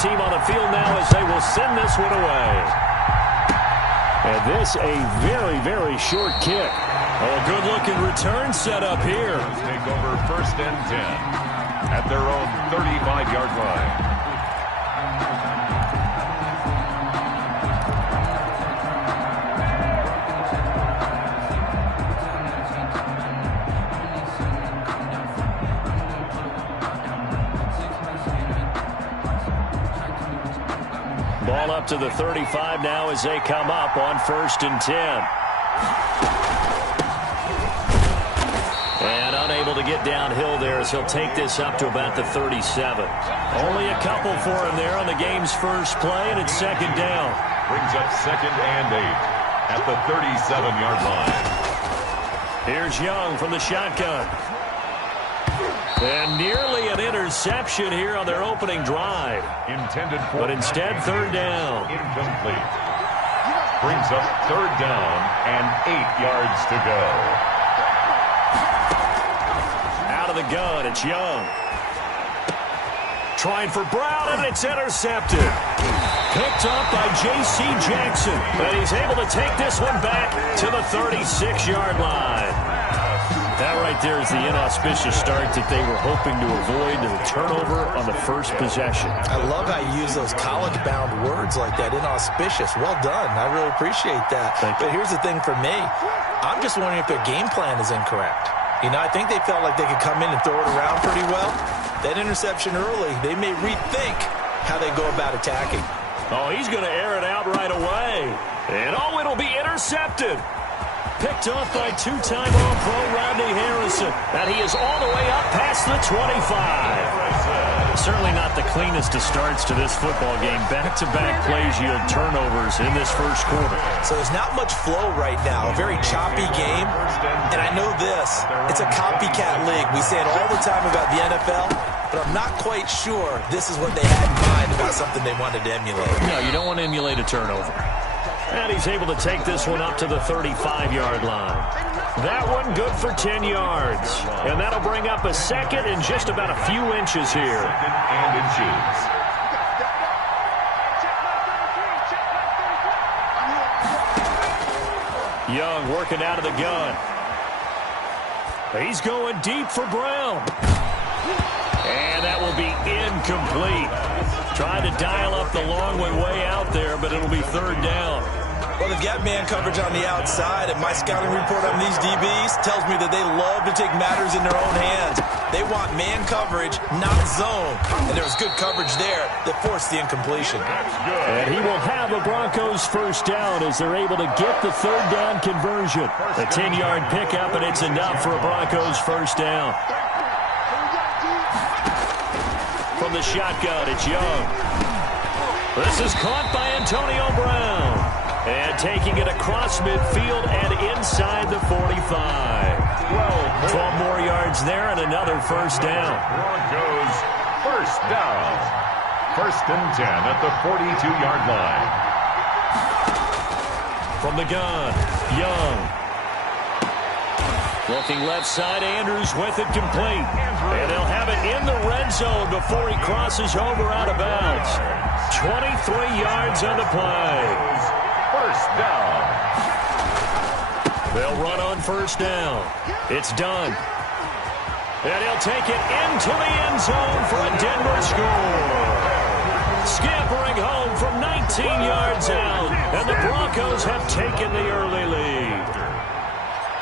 team on the field now as they will send this one away. And this a very, very short kick. Oh, a good-looking return set up here. Take over 1st and 10 at their own 35-yard line. Ball up to the 35 now as they come up on 1st and 10. And unable to get downhill there as he'll take this up to about the 37. Only a couple for him there on the game's first play, and it's 2nd down. Brings up 2nd and 8 at the 37-yard line. Here's Young from the shotgun. And nearly an interception here on their opening drive. Intended for, but instead 3rd down. Incomplete. Brings up 3rd down and 8 yards to go. Out of the gun, it's Young. Trying for Brown, and it's intercepted. Picked up by J.C. Jackson. But he's able to take this one back to the 36-yard line. That right there is the inauspicious start that they were hoping to avoid, the turnover on the first possession. I love how you use those college-bound words like that, inauspicious. Well done. I really appreciate that. But here's the thing for me. I'm just wondering if their game plan is incorrect. You know, I think they felt like they could come in and throw it around pretty well. That interception early, they may rethink how they go about attacking. Oh, he's going to air it out right away. And oh, it'll be intercepted. Picked off by two-time All-Pro Rodney Harrison. And he is all the way up past the 25. Certainly not the cleanest of starts to this football game. Back-to-back plays yield turnovers in this first quarter. So there's not much flow right now. A very choppy game. And I know this. It's a copycat league. We say it all the time about the NFL. But I'm not quite sure this is what they had in mind about something they wanted to emulate. No, you don't want to emulate a turnover. And he's able to take this one up to the 35-yard line. That one good for 10 yards. And that'll bring up a 2nd and just about a few inches here. 2nd and inches. Young working out of the gun. He's going deep for Brown. And that will be incomplete. Trying to dial up the long way out there, but it'll be 3rd down. Well, they've got man coverage on the outside, and my scouting report on these DBs tells me that they love to take matters in their own hands. They want man coverage, not zone. And there was good coverage there that forced the incompletion. And he will have a Broncos 1st down as they're able to get the 3rd down conversion. A 10-yard pickup, and it's enough for a Broncos 1st down. From the shotgun, it's Young. This is caught by Antonio Brown. And taking it across midfield and inside the 45. 12 more yards there and another 1st down. Broncos 1st down. 1st and 10 at the 42-yard line. From the gun, Young. Looking left side, Andrews with it complete. And they'll have it in the red zone before he crosses over out of bounds. 23 yards on the play. 1st down. They'll run on 1st down. It's done. And he'll take it into the end zone for a Denver score. Scampering home from 19 yards out. And the Broncos have taken the early lead.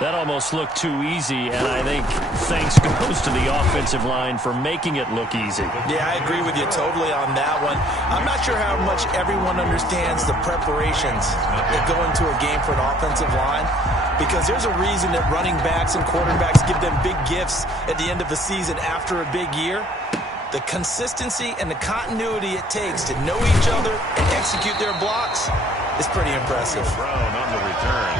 That almost looked too easy, and I think thanks goes to the offensive line for making it look easy. Yeah, I agree with you totally on that one. I'm not sure how much everyone understands the preparations that go into a game for an offensive line, because there's a reason that running backs and quarterbacks give them big gifts at the end of the season after a big year. The consistency and the continuity it takes to know each other and execute their blocks is pretty impressive. Brown on the return.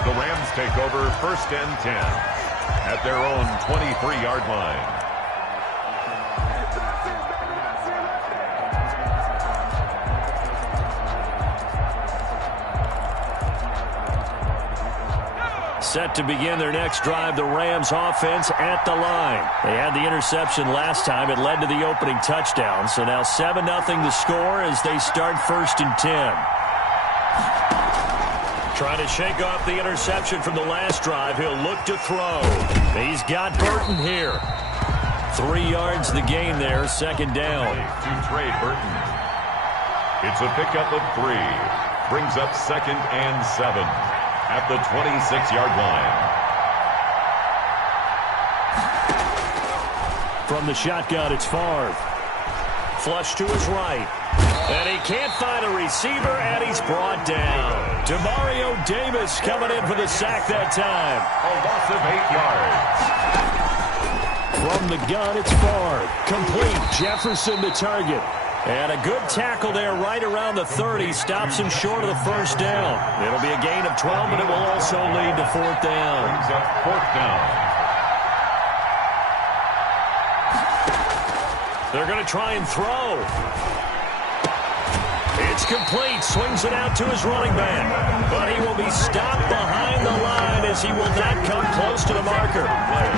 The Rams take over 1st and 10 at their own 23-yard line. Set to begin their next drive, the Rams offense at the line. They had the interception last time. It led to the opening touchdown. So now 7-0 the score as they start 1st and 10. Trying to shake off the interception from the last drive. He'll look to throw. He's got Burton here. 3 yards the gain there, 2nd down. To Trey Burton. It's a pickup of 3. Brings up 2nd and 7 at the 26-yard line. From the shotgun, it's Favre. Flush to his right. And he can't find a receiver, and he's brought down. Demario Davis coming in for the sack that time. A loss of 8 yards. From the gun, it's Favre. Complete. Jefferson the target. And a good tackle there right around the 30. Stops him short of the 1st down. It'll be a gain of 12, but it will also lead to 4th down. Brings up 4th down. They're going to try and throw. It's complete. Swings it out to his running back. But he will be stopped behind the line as he will not come close to the marker.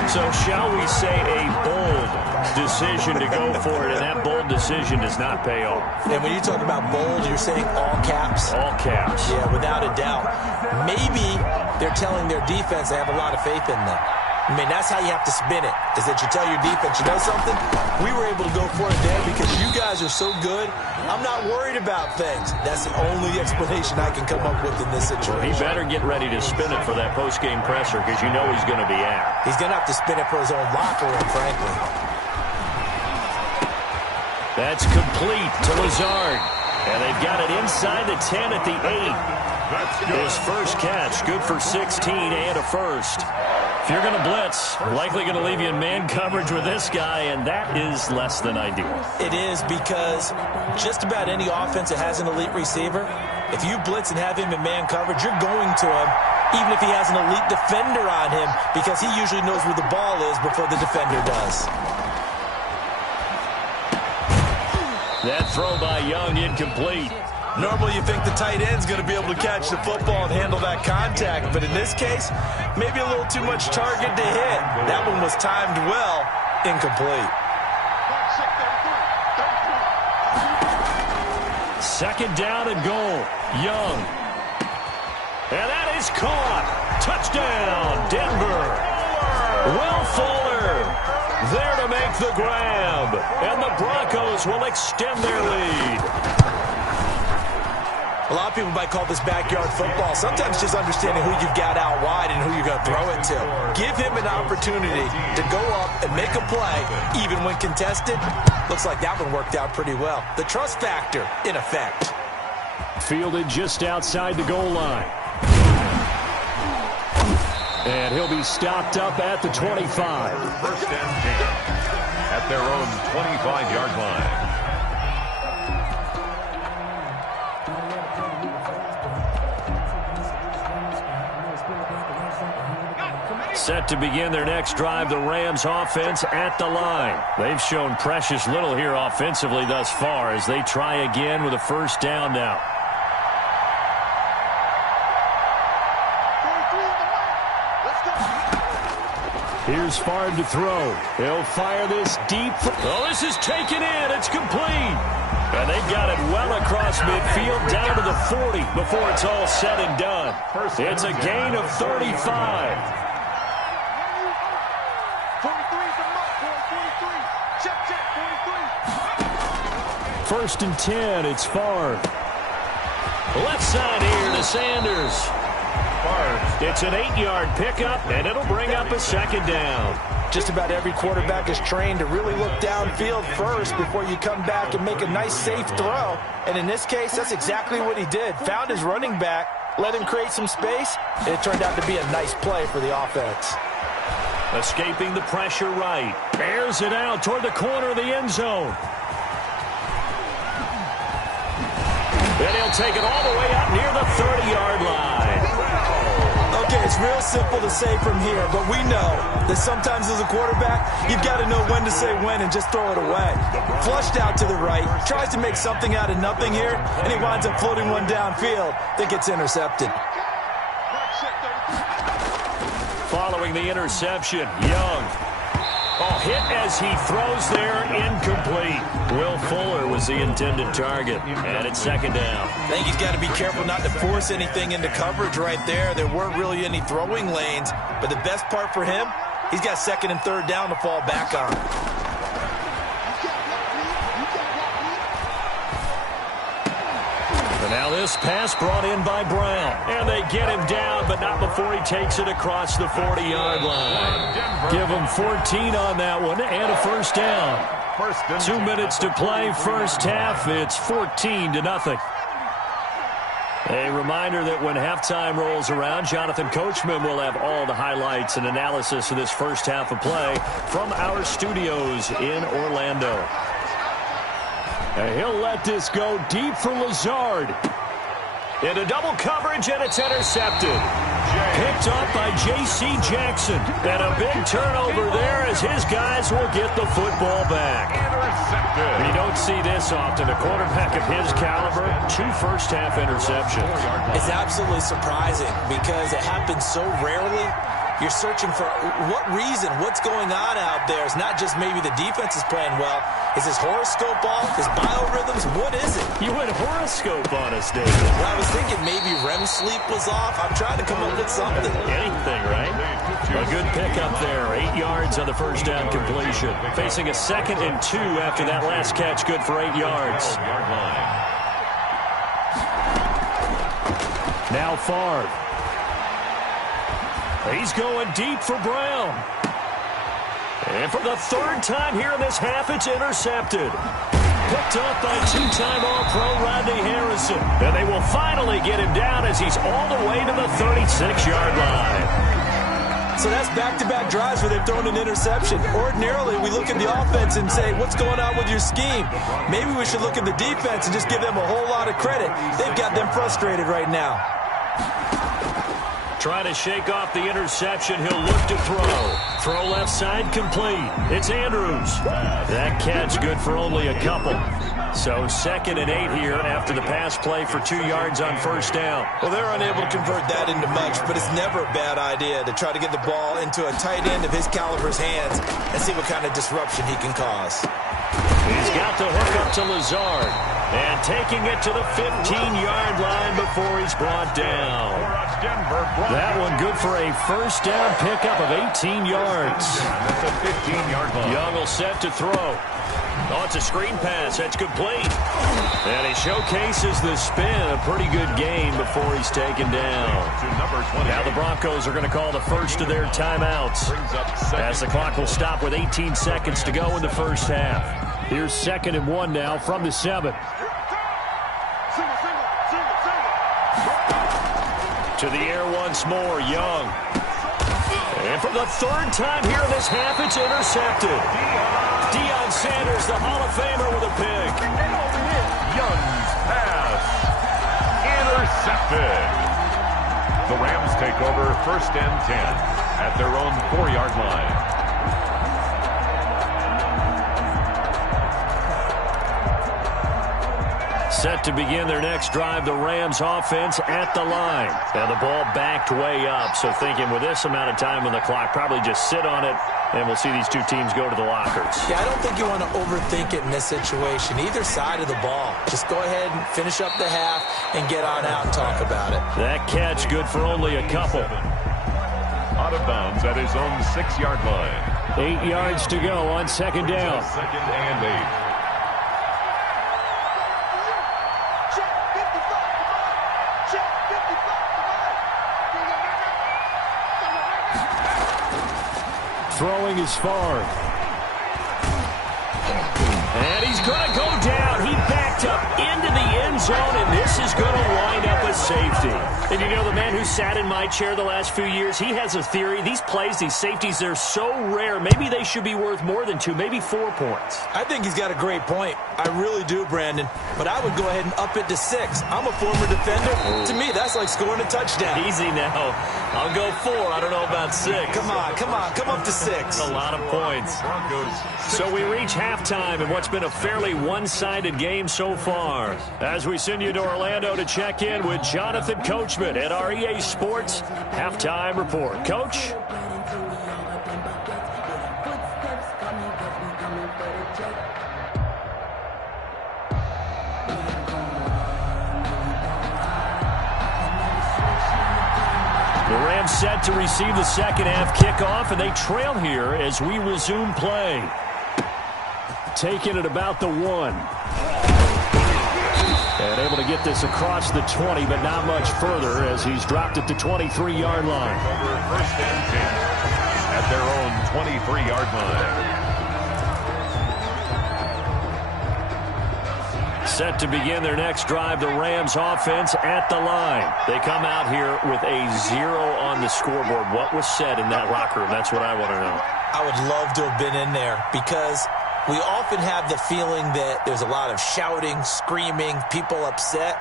So shall we say a bold decision to go for it, and that bold decision does not pay off. And when you talk about bold, you're saying all caps? All caps. Yeah, without a doubt. Maybe they're telling their defense they have a lot of faith in them. I mean, that's how you have to spin it, is that you tell your defense, you know something? We were able to go for it there because you guys are so good. I'm not worried about things. That's the only explanation I can come up with in this situation. Well, he better get ready to spin it for that post-game presser because you know he's going to be out. He's going to have to spin it for his own locker room, frankly. That's complete to Lazard. And they've got it inside the 10 at the 8. His first catch, good for 16 and a first. If you're going to blitz, likely going to leave you in man coverage with this guy, and that is less than ideal. It is because just about any offense that has an elite receiver, if you blitz and have him in man coverage, you're going to him, even if he has an elite defender on him, because he usually knows where the ball is before the defender does. That throw by Young incomplete. Normally you think the tight end's going to be able to catch the football and handle that contact, but in this case, maybe a little too much target to hit. That one was timed well, incomplete. 2nd down and goal. Young. And that is caught. Touchdown, Denver. Will Fuller there to make the grab. And the Broncos will extend their lead. A lot of people might call this backyard football. Sometimes just understanding who you've got out wide and who you're going to throw it to. Give him an opportunity to go up and make a play, even when contested. Looks like that one worked out pretty well. The trust factor, in effect. Fielded just outside the goal line. And he'll be stopped up at the 25. 1st and 10 at their own 25-yard line. Set to begin their next drive, the Rams offense at the line. They've shown precious little here offensively thus far as they try again with a 1st down now. Here's Favre to throw. He'll fire this deep. Oh, this is taken in. It's complete. And they've got it well across midfield down to the 40 before it's all said and done. It's a gain of 35. 1st and 10, it's Favre. Left side here to Sanders. Favre. It's an 8-yard pickup, and it'll bring up a 2nd down. Just about every quarterback is trained to really look downfield first before you come back and make a nice, safe throw. And in this case, that's exactly what he did. Found his running back, let him create some space, and it turned out to be a nice play for the offense. Escaping the pressure right. Airs it out toward the corner of the end zone. And he'll take it all the way up near the 30-yard line. Okay, it's real simple to say from here, but we know that sometimes as a quarterback, you've got to know when to say when and just throw it away. Flushed out to the right, tries to make something out of nothing here, and he winds up floating one downfield that gets intercepted. throwing the interception. Young. Oh, hit as he throws there, incomplete. Will Fuller was the intended target, and it's second down. I think he's got to be careful not to force anything into coverage right there. There weren't really any throwing lanes, but the best part for him, he's got second and third down to fall back on. And now this pass brought in by Brown. And they get him down, but not before he takes it across the 40-yard line. Give him 14 on that one and a first down. 2 minutes to play, first half. It's 14-0. A reminder that when halftime rolls around, Jonathan Coachman will have all the highlights and analysis of this first half of play from our studios in Orlando. And he'll let this go deep for Lazard. Into double coverage, and it's intercepted. Picked up by J.C. Jackson. And a big turnover there as his guys will get the football back. Intercepted. You don't see this often. A quarterback of his caliber, 2 first-half interceptions. It's absolutely surprising because it happens so rarely. You're searching for what reason, what's going on out there. It's not just maybe the defense is playing well. Is his horoscope off? His biorhythms? What is it? You went horoscope on us, David. Well, I was thinking maybe REM sleep was off. I'm trying to come up with something. Anything, right? A good pickup there. 8 yards on the first down completion. Facing a 2nd and 2 after that last catch. Good for 8 yards. Now Favre. He's going deep for Brown. And for the 3rd time here in this half, it's intercepted. Picked up by 2-time All-Pro Rodney Harrison. And they will finally get him down as he's all the way to the 36-yard line. So that's back-to-back drives where they've thrown an interception. Ordinarily, we look at the offense and say, what's going on with your scheme? Maybe we should look at the defense and just give them a whole lot of credit. They've got them frustrated right now. Trying to shake off the interception. He'll look to throw. Throw left side complete. It's Andrews. That catch good for only a couple. So 2nd and 8 here after the pass play for 2 yards on first down. Well, they're unable to convert that into much, but it's never a bad idea to try to get the ball into a tight end of his caliber's hands and see what kind of disruption he can cause. He's got the hook up to Lazard. And taking it to the 15-yard line before he's brought down. That one good for a first down pickup of 18 yards. That's a 15-yard line. Young will set to throw. Oh, it's a screen pass. That's complete. And he showcases the spin. A pretty good game before he's taken down. Now the Broncos are going to call the first of their timeouts. As the clock will stop with 18 seconds to go in the first half. Here's 2nd and 1 now from the 7. To the air once more, Young. And for the 3rd time here in this half, it's intercepted. Deion Sanders, the Hall of Famer, with a pick. Young's pass. Intercepted. The Rams take over 1st and 10 at their own 4-yard line. Set to begin their next drive, the Rams offense at the line. And the ball backed way up, so thinking with this amount of time on the clock, probably just sit on it, and we'll see these two teams go to the lockers. Yeah, I don't think you want to overthink it in this situation, either side of the ball. Just go ahead and finish up the half and get on out and talk about it. That catch good for only a couple. Out of bounds at his own 6-yard line. 8 yards to go on 2nd down. 2nd and 8. Throwing is far. And he's going to go down. He backed up into the end zone, and this is going to wind up a safety. And you know, the man who sat in my chair the last few years, he has a theory. These plays, these safeties, they're so rare. Maybe they should be worth more than 2, maybe 4 points. I think he's got a great point. I really do, Brandon. But I would go ahead and up it to 6. I'm a former defender. To me, that's like scoring a touchdown. Easy now. I'll go 4. I don't know about 6. Come on. Come up to 6. That's a lot of points. So we reach halftime in what's been a fairly one-sided game so far. As we send you to Orlando to check in with Jonathan Coachman at our EA Sports Halftime Report. Coach? The Rams set to receive the second half kickoff, and they trail here as we resume play. Taking it about the 1. And able to get this across the 20, but not much further as he's dropped it to 23-yard line. First and 10 at their own 23-yard line. Set to begin their next drive, the Rams offense at the line. They come out here with a 0 on the scoreboard. What was said in that locker room? That's what I want to know. I would love to have been in there because we often have the feeling that there's a lot of shouting, screaming, people upset.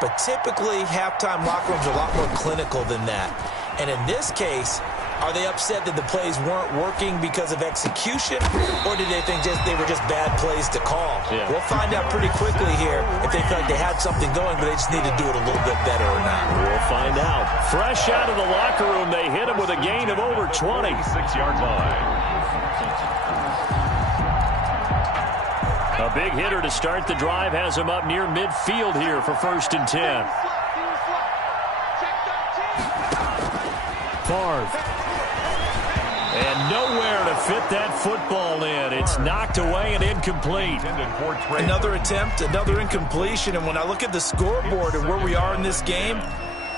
But typically, halftime locker rooms are a lot more clinical than that. And in this case, are they upset that the plays weren't working because of execution, or did they think they were just bad plays to call? Yeah. We'll find out pretty quickly here if they felt like they had something going, but they just need to do it a little bit better or not. We'll find out. Fresh out of the locker room, they hit him with a gain of over 20. 6-yard line. A big hitter to start the drive has him up near midfield here for 1st and 10. Favre. And nowhere to fit that football in. It's knocked away and incomplete. Another attempt, another incompletion. And when I look at the scoreboard and where we are in this game,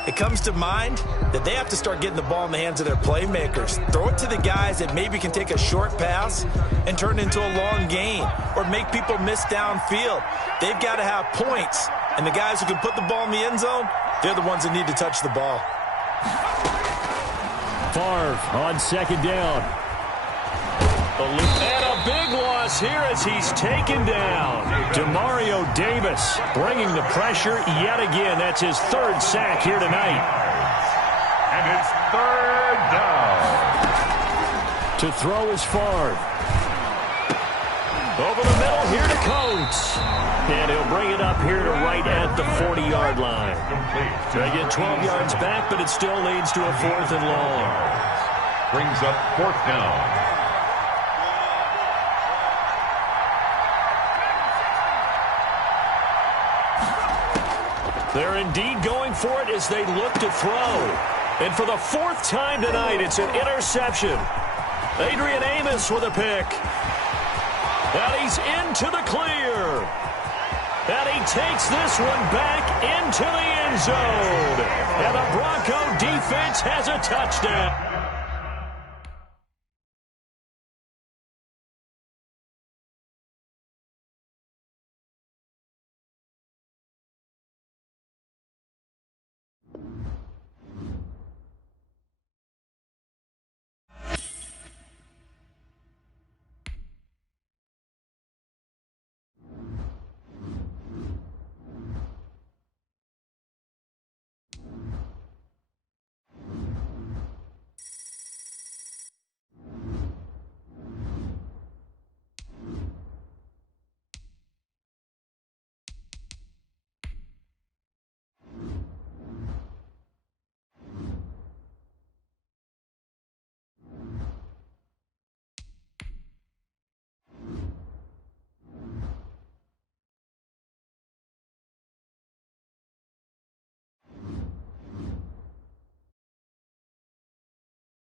it comes to mind that they have to start getting the ball in the hands of their playmakers. Throw it to the guys that maybe can take a short pass and turn it into a long gain or make people miss downfield. They've got to have points. And the guys who can put the ball in the end zone, they're the ones that need to touch the ball. Favre on 2nd down. And a big loss here as he's taken down. Demario Davis bringing the pressure yet again. That's his 3rd sack here tonight. And it's 3rd down. To throw is Favre. Over the middle here to Coates. And he'll bring it up here to right at the 40-yard line. They get 12 yards back, but it still leads to a 4th and long. Brings up 4th down. They're indeed going for it as they look to throw. And for the 4th time tonight, it's an interception. Adrian Amos with a pick. And he's into the clear. And he takes this one back into the end zone. And the Bronco defense has a touchdown.